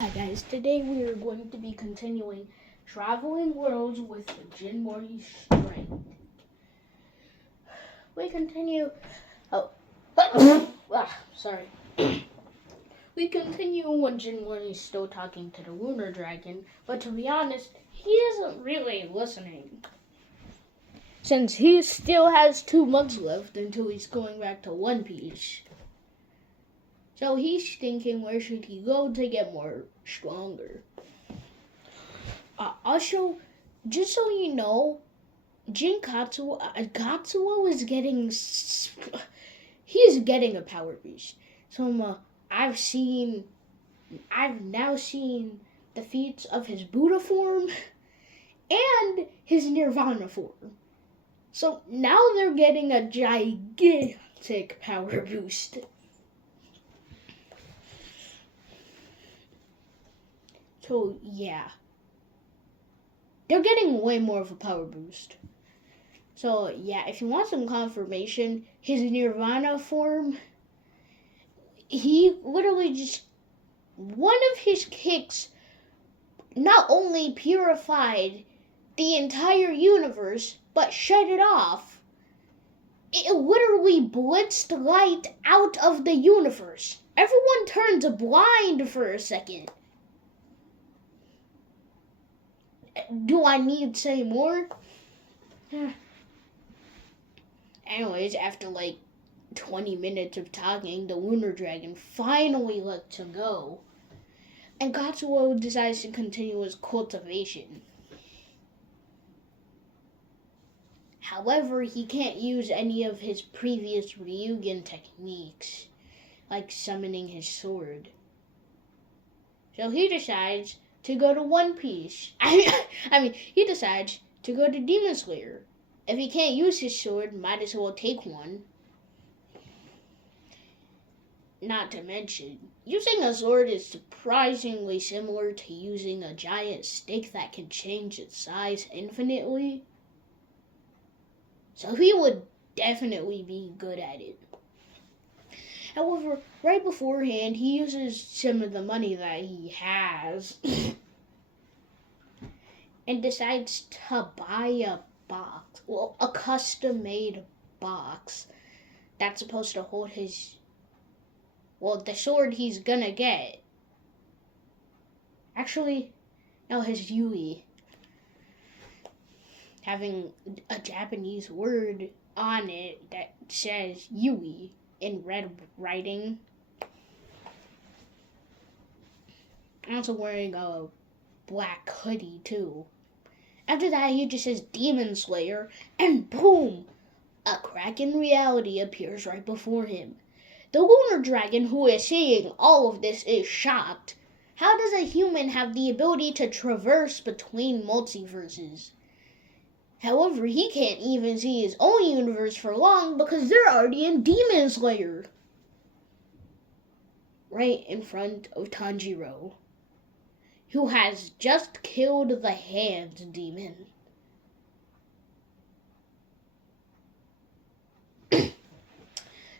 Hi guys, today we are going to be continuing Traveling Worlds with the Jin Moris strength. We continue. Sorry. We continue when Jin Mori is still talking to the Lunar Dragon, but to be honest, he isn't really listening. Since he still has 2 months left until he's going back to One Piece. So he's thinking, where should he go to get more stronger? Also, just so you know, Jin Katsuo is getting, he's getting a power boost. So I've now seen the feats of his Buddha form and his Nirvana form. So now they're getting a gigantic power boost. So yeah, they're getting way more of a power boost. So yeah, if you want some confirmation, his Nirvana form, he literally just, one of his kicks not only purified the entire universe, but shut it off. It literally blitzed light out of the universe. Everyone turns blind for a second. Do I need to say more? Anyways, after like 20 minutes of talking, the Lunar Dragon finally lets him go. And Katsuo decides to continue his cultivation. However, he can't use any of his previous Ryugen techniques, like summoning his sword. So he decides to go to One Piece. He decides to go to Demon Slayer. If he can't use his sword, might as well take one. Not to mention, using a sword is surprisingly similar to using a giant stick that can change its size infinitely. So he would definitely be good at it. However, right beforehand, he uses some of the money that he has and decides to buy a box, a custom-made box that's supposed to hold the sword he's gonna get. Actually, no, his Yui. Having a Japanese word on it that says Yui in red writing. I'm also wearing a black hoodie too. After that, he just says Demon Slayer, and boom! A crack in reality appears right before him. The Lunar Dragon, who is seeing all of this, is shocked. How does a human have the ability to traverse between multiverses? However, he can't even see his own universe for long because they're already in Demon Slayer. Right in front of Tanjiro, who has just killed the Hand Demon.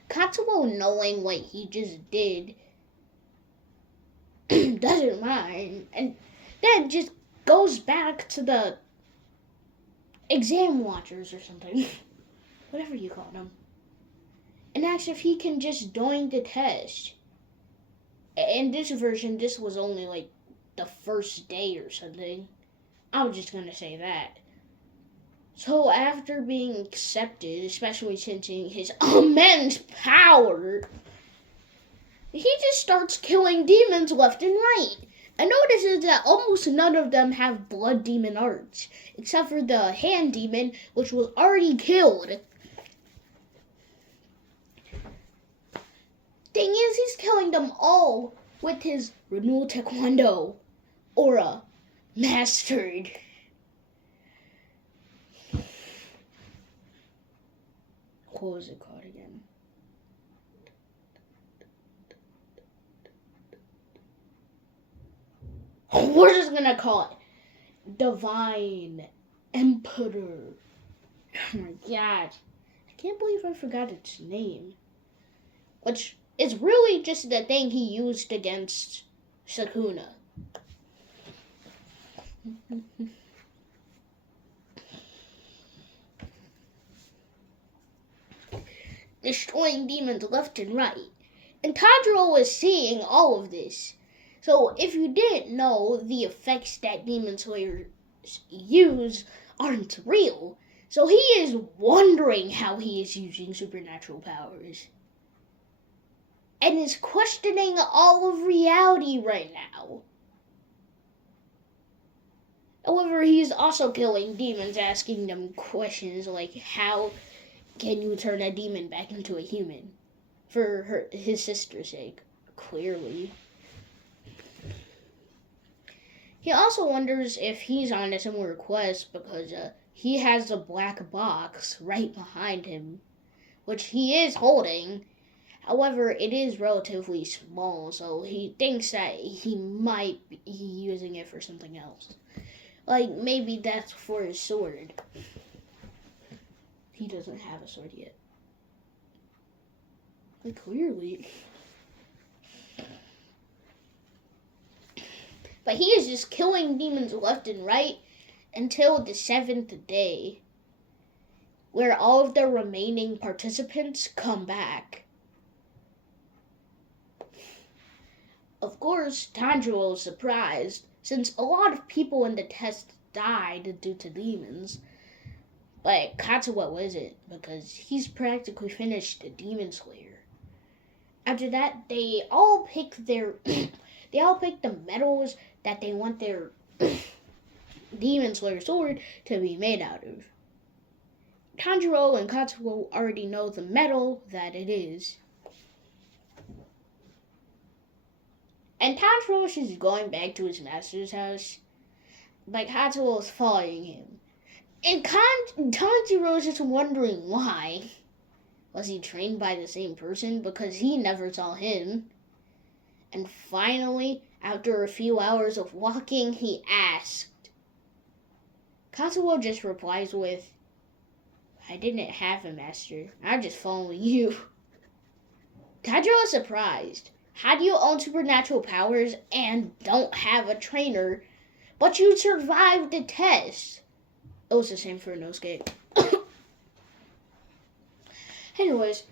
Katsuo, knowing what he just did, doesn't mind, and then just goes back to the exam watchers or something, whatever you call them, and asks if he can just join the test. In this version, this was only like the first day or something. I'm just gonna say that. So after being accepted, especially sensing his immense power, he just starts killing demons left and right. And notices that almost none of them have blood demon arts, except for the Hand Demon, which was already killed. Thing is, he's killing them all with his Renewal Taekwondo aura mastered. What was it called again? We're just gonna call it Divine Emperor. Oh my god. I can't believe I forgot its name. Which is really just the thing he used against Sukuna. Destroying demons left and right. And Tanjiro was seeing all of this. So if you didn't know, the effects that demon slayers use aren't real. So he is wondering how he is using supernatural powers. And is questioning all of reality right now. However, he's also killing demons, asking them questions like, how can you turn a demon back into a human? For his sister's sake, clearly. He also wonders if he's on a similar quest because he has a black box right behind him, which he is holding. However, it is relatively small, so he thinks that he might be using it for something else. Like, maybe that's for his sword. He doesn't have a sword yet. Like, clearly. But he is just killing demons left and right until the 7th day, where all of the remaining participants come back. Of course, Tanjiro is surprised, since a lot of people in the test died due to demons. But Katsuo isn't, because he's practically finished the Demon Slayer. After that, they all pick the metals that they want their Demon Slayer sword to be made out of. Tanjiro and Katsuo already know the metal that it is. And Tanjiro is just going back to his master's house, but Katsuo is following him. And Tanjiro is just wondering why. Was he trained by the same person? Because he never saw him. And finally, after a few hours of walking, he asked. Katsuo just replies with, I didn't have a master. I'm just following you. Tanjiro is surprised. How do you own supernatural powers and don't have a trainer, but you survived the test? It was the same for Inosuke. Anyways,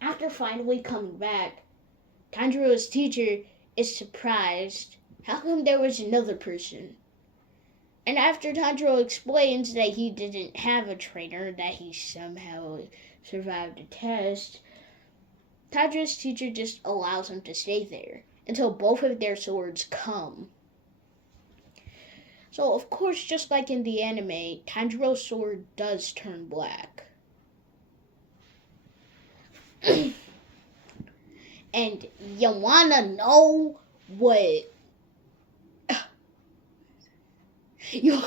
after finally coming back, Tanjiro's teacher is surprised. How come there was another person? And after Tanjiro explains that he didn't have a trainer, that he somehow survived the test, Tanjiro's teacher just allows him to stay there until both of their swords come. So, of course, just like in the anime, Tanjiro's sword does turn black. And you wanna know what... You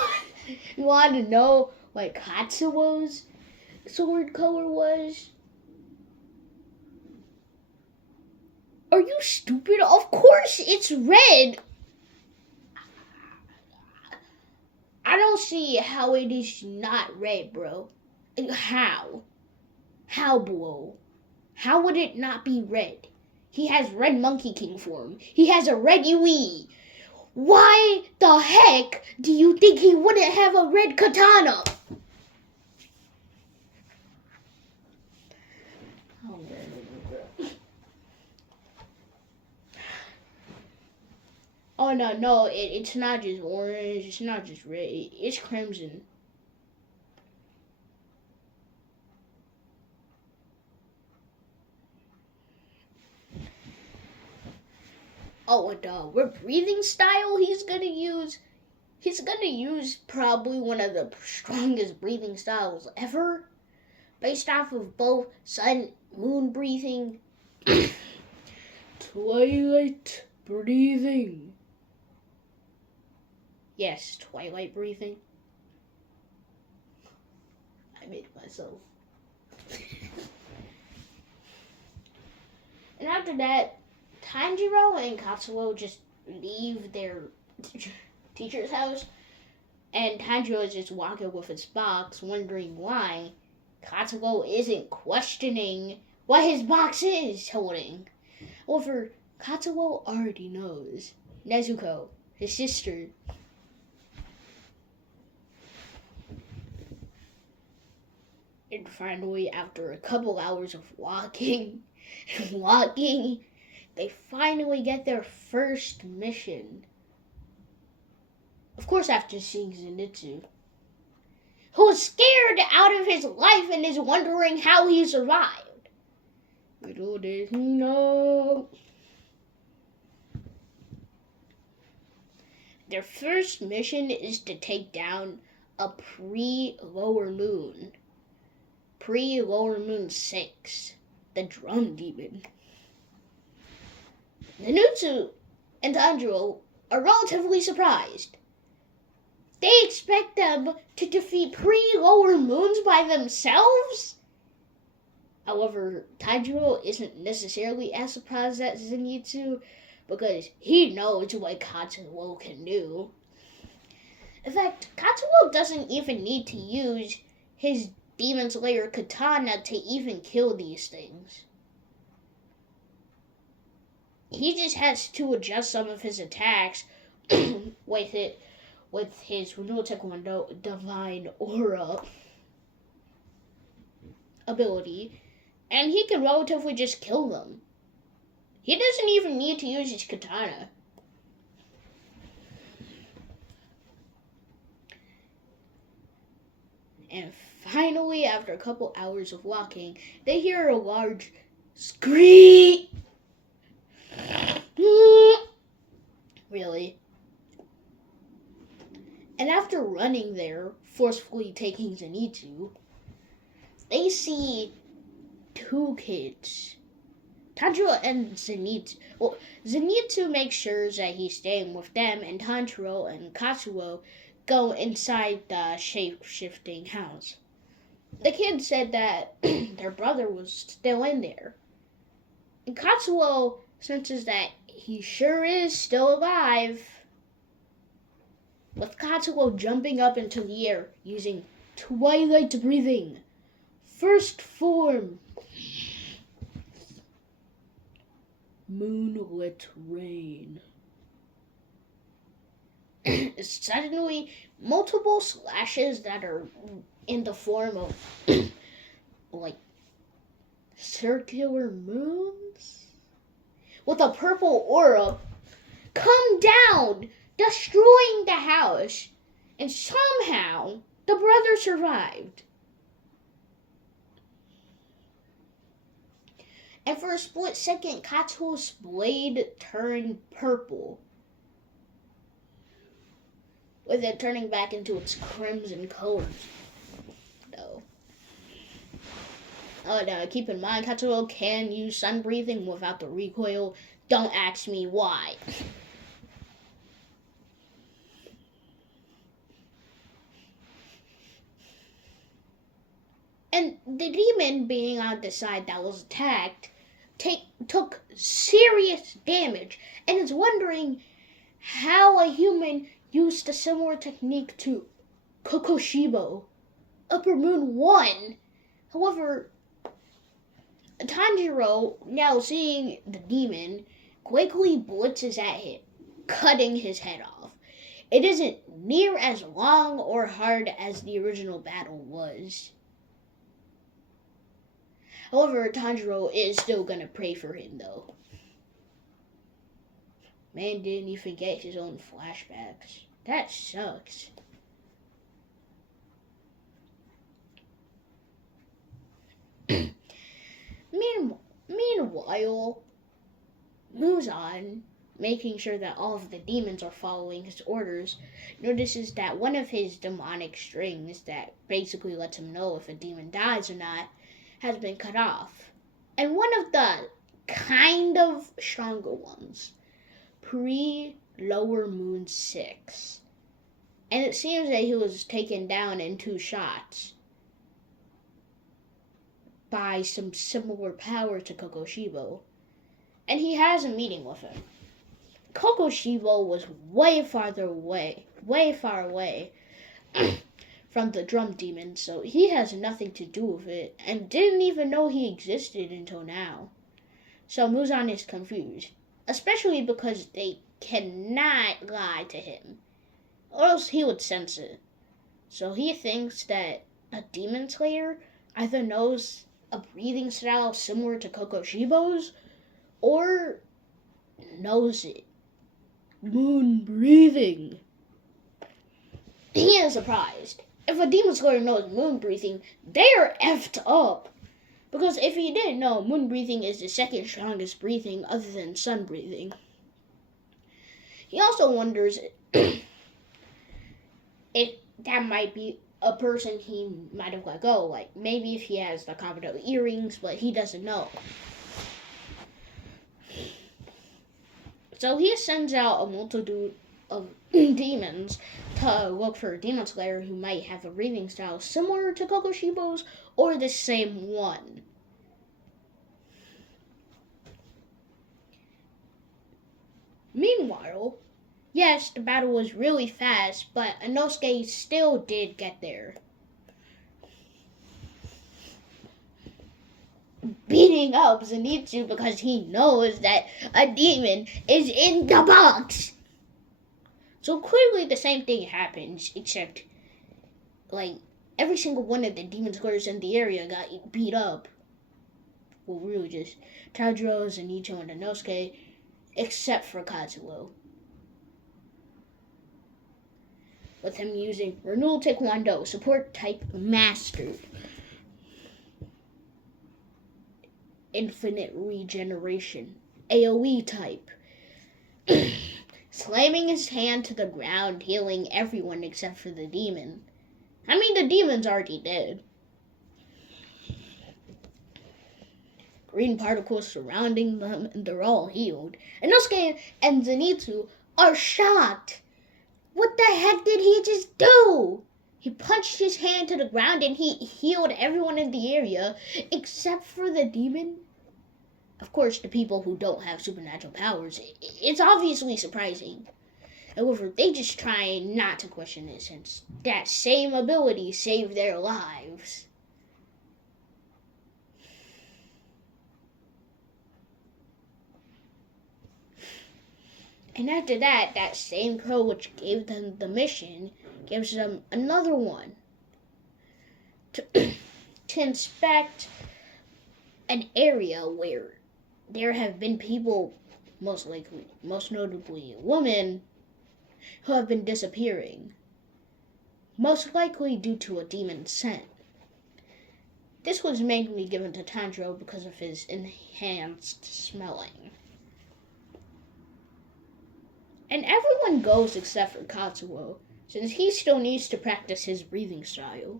wanna know what Katsuo's sword color was? Are you stupid? Of course it's red! I don't see how it is not red, bro. How? How, bro? How would it not be red? He has red Monkey King form. He has a red UE. Why the heck do you think he wouldn't have a red katana? Oh, no, it's not just orange, it's not just red, it's crimson. Oh, and what breathing style he's gonna use? He's gonna use probably one of the strongest breathing styles ever, based off of both sun, moon breathing, twilight breathing. Yes, twilight breathing. I made it myself. And after that, Tanjiro and Katsuo just leave their teacher's house, and Tanjiro is just walking with his box, wondering why Katsuo isn't questioning what his box is holding. However, Katsuo already knows. Nezuko, his sister, And finally, after a couple hours of walking, they finally get their first mission. Of course, after seeing Zenitsu, who's scared out of his life and is wondering how he survived. Little did he know. Their first mission is to take down a pre-Lower Moon 6, the drum demon. Zenitsu and Tanjiro are relatively surprised. They expect them to defeat pre-Lower Moons by themselves? However, Tanjiro isn't necessarily as surprised at Zenitsu because he knows what Katsuo can do. In fact, Katsuo doesn't even need to use his Demon Slayer katana to even kill these things. He just has to adjust some of his attacks with his Renewal Taekwondo Divine Aura ability, and he can relatively just kill them. He doesn't even need to use his katana. And finally, after a couple hours of walking, they hear a large scream. Really? And after running there, forcefully taking Zenitsu, they see two kids. Tanjiro and Zenitsu. Well, Zenitsu makes sure that he's staying with them, and Tanjiro and Katsuo go inside the shape-shifting house. The kids said that their brother was still in there. And Katsuo senses that he sure is still alive, with Katsuo jumping up into the air using Twilight breathing. First form. Moonlit rain. Suddenly, multiple slashes that are in the form of like circular moons with a purple aura come down, destroying the house, and somehow the brother survived. And for a split second, Katsuo's blade turned purple, with it turning back into its crimson colors. No, keep in mind, Katsuo can use sun breathing without the recoil. Don't ask me why. And the demon being on the side that was attacked took serious damage and is wondering how a human used a similar technique to Kokoshibo, Upper Moon 1. However, Tanjiro, now seeing the demon, quickly blitzes at him, cutting his head off. It isn't near as long or hard as the original battle was. However, Tanjiro is still gonna pray for him, though. Man didn't even get his own flashbacks. That sucks. Meanwhile, Muzan, making sure that all of the demons are following his orders, notices that one of his demonic strings that basically lets him know if a demon dies or not has been cut off. And one of the kind of stronger ones, pre-Lower Moon 6. And it seems that he was taken down in 2 shots by some similar power to Kokoshibo. And he has a meeting with him. Kokoshibo was way far away from the drum demon, so he has nothing to do with it, and didn't even know he existed until now. So Muzan is confused, especially because they cannot lie to him, or else he would sense it. So he thinks that a demon slayer either knows a breathing style similar to Kokoshibo's or knows it. Moon breathing. He is surprised. If a demon slayer knows moon breathing, they are effed up. Because if you didn't know, moon breathing is the second strongest breathing other than sun breathing. He also wonders if that might be a person he might have let go. Like, maybe if he has the Kabuto earrings, but he doesn't know. So he sends out a multitude of demons to look for a demon slayer who might have a breathing style similar to Kokoshibo's or the same one. Meanwhile, yes, the battle was really fast, but Inosuke still did get there. Beating up Zenitsu because he knows that a demon is in the box. So clearly the same thing happens, except like every single one of the demon slayers in the area got beat up. Well, really just Tanjiro, Zenitsu, and Inosuke, except for Katsuo. With him using Renewal Taekwondo, support type mastered. Infinite regeneration, AoE type. Slamming his hand to the ground, healing everyone except for the demon. I mean, the demon's already dead. Green particles surrounding them, and they're all healed. Inosuke and Zenitsu are shocked. What the heck did he just do? He punched his hand to the ground and he healed everyone in the area except for the demon. Of course, the people who don't have supernatural powers. It's obviously surprising. However, they just try not to question it since that same ability saved their lives. And after that, that same crow which gave them the mission gives them another one to inspect an area where there have been people, most notably women, who have been disappearing, most likely due to a demon scent. This was mainly given to Tanjiro because of his enhanced smelling. And everyone goes except for Katsuo, since he still needs to practice his breathing style.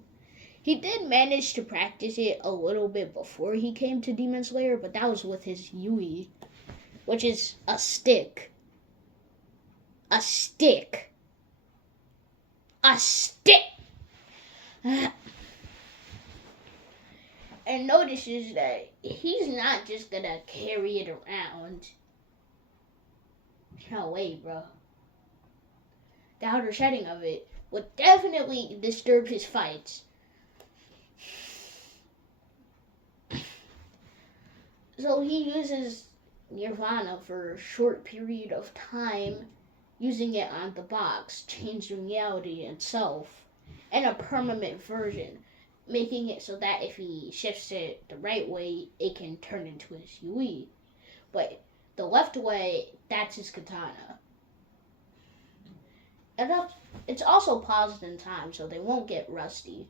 He did manage to practice it a little bit before he came to Demon Slayer, but that was with his Yui, which is a stick. A stick. A stick! And notices that he's not just gonna carry it around. No way, bro. The outer shedding of it would definitely disturb his fights. So he uses Nirvana for a short period of time, using it on the box, changing reality itself, and a permanent version, making it so that if he shifts it the right way, it can turn into his Yui. But the left way, that's his katana. And it's also paused in time, so they won't get rusty.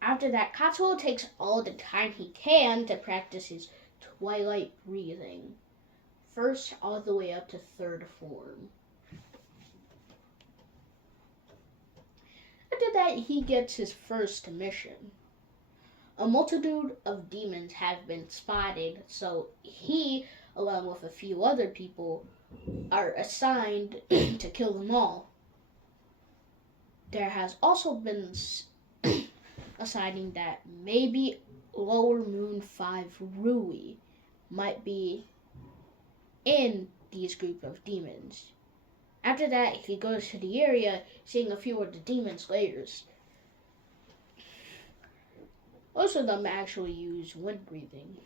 After that, Katsuo takes all the time he can to practice his twilight breathing. First, all the way up to third form. After that, he gets his first mission. A multitude of demons have been spotted, so he, along with a few other people, are assigned to kill them all. There has also been assigning that maybe Lower Moon 5 Rui might be in these group of demons. After that, he goes to the area, seeing a few of the demon slayers. Most of them actually use wind breathing.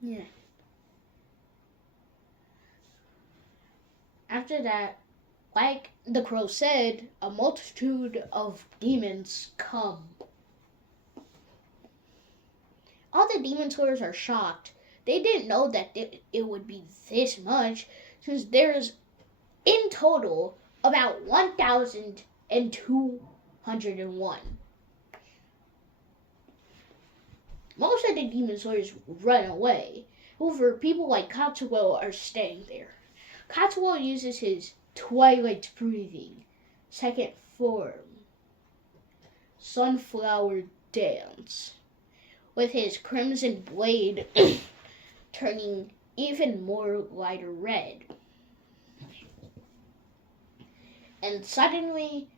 Yeah. After that, Like the crow said, a multitude of demons come. All the demon slayers are shocked. They didn't know that it would be this much, since there's in total about 1,201. Most of the demon slayers run away. However, people like Katsuo are staying there. Katsuo uses his twilight breathing, second form, sunflower dance, with his crimson blade turning even more lighter red. And suddenly,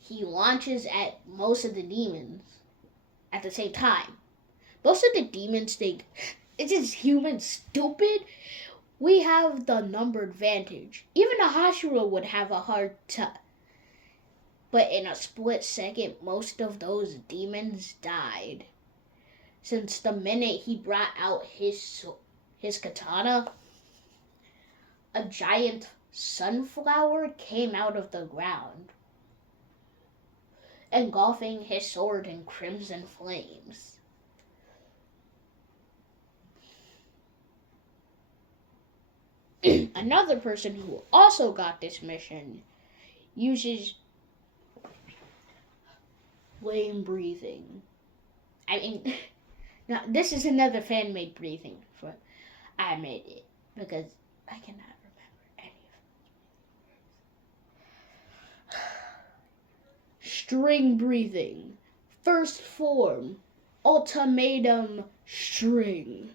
he launches at most of the demons at the same time. Most of the demons think, is this human stupid? We have the number advantage. Even a Hashira would have a hard time. But in a split second, most of those demons died. Since the minute he brought out his katana, a giant sunflower came out of the ground, engulfing his sword in crimson flames. Another person who also got this mission uses flame breathing. Now this is another fan-made breathing, but I made it because I cannot remember any of them. String breathing. First form, ultimatum string.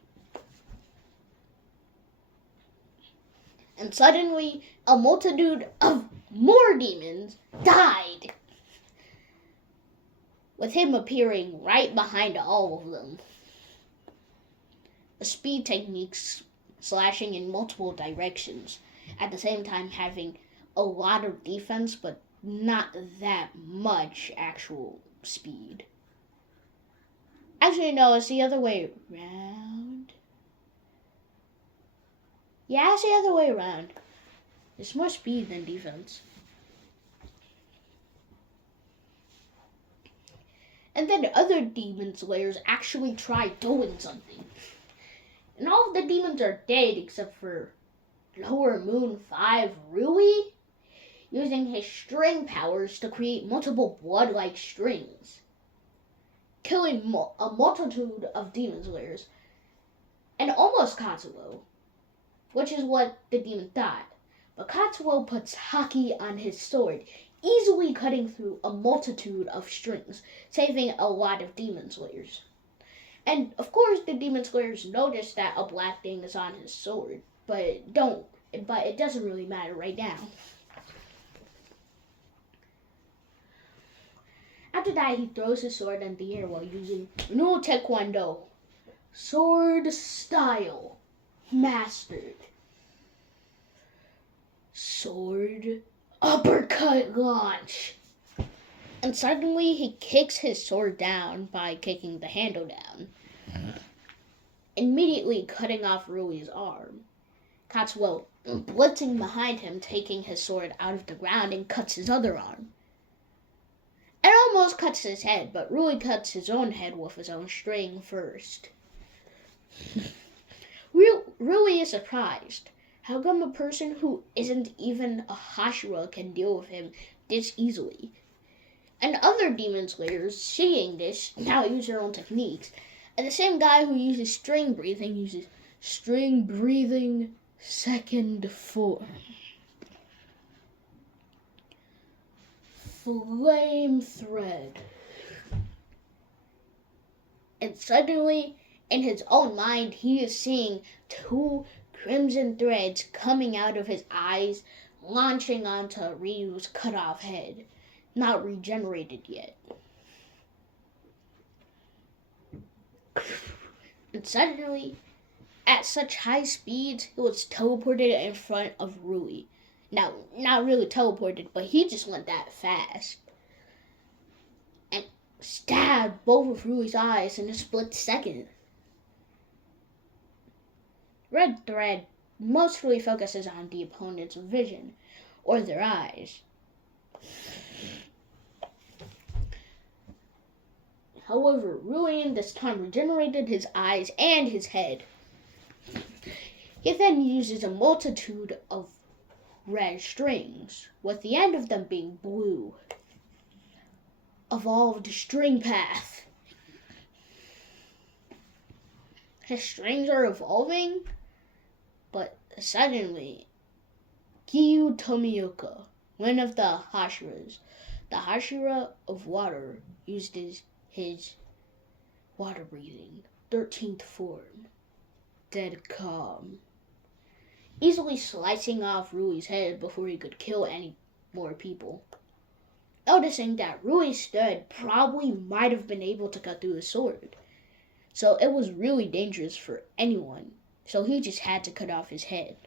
And suddenly, a multitude of more demons died, with him appearing right behind all of them. A speed technique slashing in multiple directions, at the same time having a lot of defense, but not that much actual speed. Actually, no, it's the other way around. Yeah, it's the other way around. It's more speed than defense. And then other demon slayers actually try doing something. And all of the demons are dead except for Lower Moon 5 Rui, using his string powers to create multiple blood-like strings, killing a multitude of demon slayers, and almost Katsuo, which is what the demon thought. But Katsuo puts haki on his sword, easily cutting through a multitude of strings, saving a lot of demon slayers. And of course the demon slayers notice that a black thing is on his sword, but it doesn't really matter right now. After that, he throws his sword in the air while using no taekwondo. Sword style. Mastered. Sword uppercut launch. And suddenly he kicks his sword down by kicking the handle down, immediately cutting off Rui's arm. Katsuo blitzing behind him, taking his sword out of the ground, and cuts his other arm. It almost cuts his head, but Rui cuts his own head with his own string first. Rui is surprised. How come a person who isn't even a Hashira can deal with him this easily? And other demon slayers, seeing this, now use their own techniques. And the same guy who uses string breathing uses string breathing second form. Flame thread. And suddenly, in his own mind, he is seeing two crimson threads coming out of his eyes, launching onto Ryu's cut off head, not regenerated yet. And suddenly, at such high speeds, he was teleported in front of Rui. Now, not really teleported, but he just went that fast. And stabbed both of Rui's eyes in a split second. Red thread mostly focuses on the opponent's vision, or their eyes. However, Ruin this time regenerated his eyes and his head. He then uses a multitude of red strings, with the end of them being blue. Evolved string path. His strings are evolving, but suddenly, Giyu Tomioka, one of the Hashiras, the Hashira of water, used his water breathing, 13th form, dead calm, easily slicing off Rui's head before he could kill any more people. Noticing that Rui's stud probably might have been able to cut through his sword, so it was really dangerous for anyone, so he just had to cut off his head.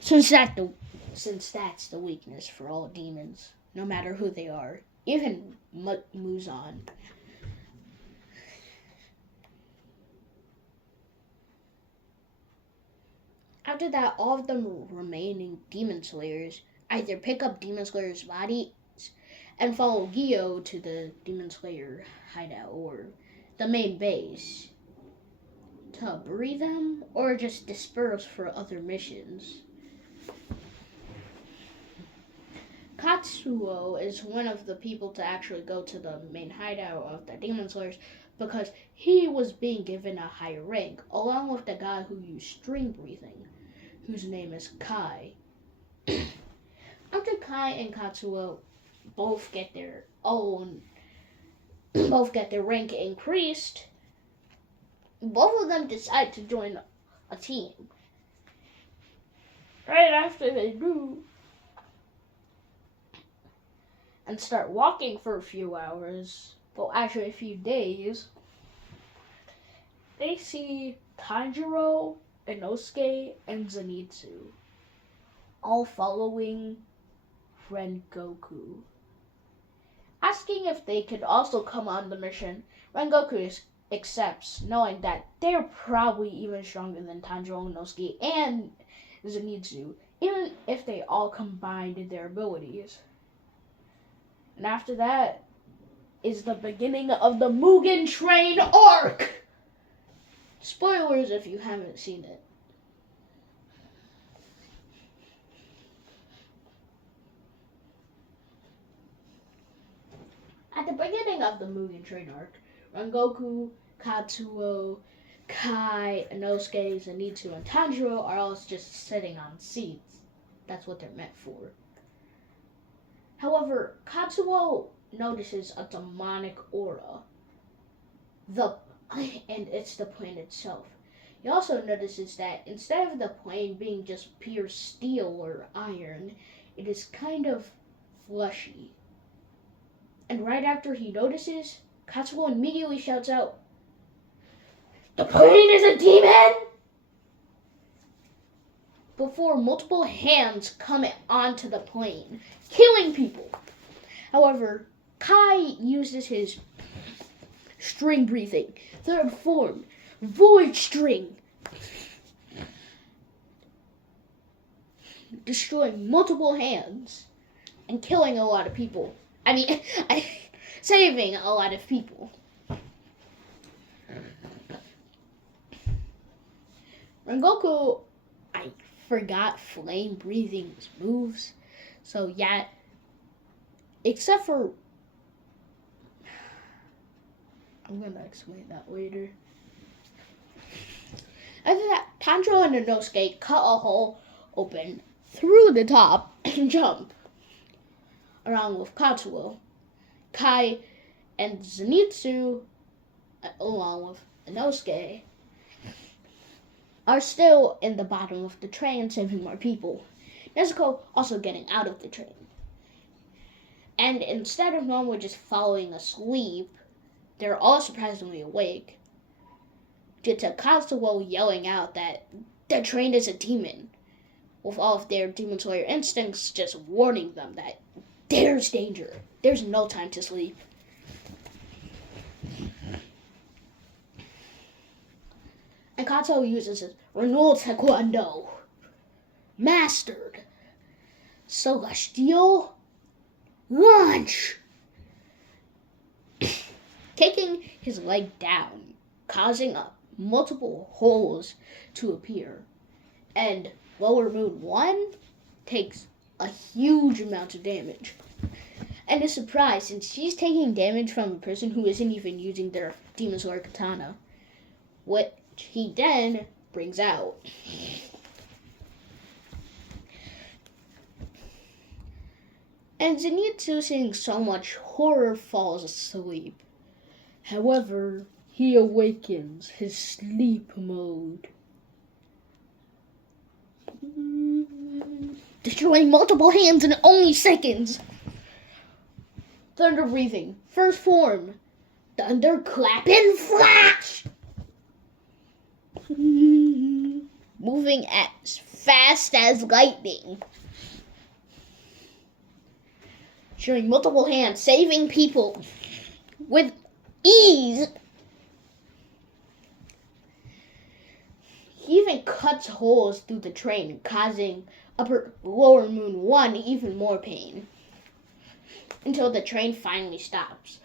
Since that's the weakness for all demons, no matter who they are, even Muzan. After that, all of the remaining demon slayers either pick up demon slayers' bodies and follow Gyo to the demon slayer hideout or the main base to bury them or just disperse for other missions. Katsuo is one of the people to actually go to the main hideout of the demon slayers because he was being given a higher rank, along with the guy who used string breathing, whose name is Kai. After Kai and Katsuo both get their rank increased, both of them decide to join a team. Right after they do, and start walking for a few hours, well, actually a few days, they see Tanjiro, Inosuke, and Zenitsu all following Rengoku. Asking if they could also come on the mission, Rengoku accepts, knowing that they're probably even stronger than Tanjiro, Inosuke, and Zenitsu, even if they all combined their abilities. And after that is the beginning of the Mugen Train arc! Spoilers if you haven't seen it. At the beginning of the Mugen Train arc, Rengoku, Katsuo, Kai, Inosuke, Zenitsu, and Tanjiro are all just sitting on seats. That's what they're meant for. However, Katsuo notices a demonic aura. And it's the plane itself. He also notices that instead of the plane being just pure steel or iron, it is kind of fleshy. And right after he notices, Katsuo immediately shouts out, "The plane is a demon!" Before multiple hands come onto the plane, killing people. However, Kai uses his string breathing, 3rd form, void string, destroying multiple hands and killing a lot of people. Saving a lot of people. Rengoku, I forgot flame breathing's moves, so yeah, except for, I'm gonna explain that later. After that, Tanjiro and Inosuke cut a hole open through the top and jump, along with Katsuo. Kai and Zenitsu, along with Inosuke, are still in the bottom of the train saving more people. Nezuko also getting out of the train. And instead of normally just falling asleep, they're all surprisingly awake due to Katsuo yelling out that the train is a demon, with all of their Demon Slayer instincts just warning them that there's danger. There's no time to sleep. And Katsuo uses his renewal taekwondo, mastered, Celestial launch! Taking his leg down, causing multiple holes to appear. And Lower Moon 1 takes a huge amount of damage. And a surprise, since she's taking damage from a person who isn't even using their Demon Sword Katana, which he then brings out. And Zenitsu, seeing so much horror, falls asleep. However, he awakens his sleep mode. Destroying multiple hands in only seconds. Thunder breathing. First form. Thunderclap and flash. Moving as fast as lightning. Showing multiple hands, saving people with ease. He even cuts holes through the train, causing Lower Moon 1 even more pain. Until the train finally stops.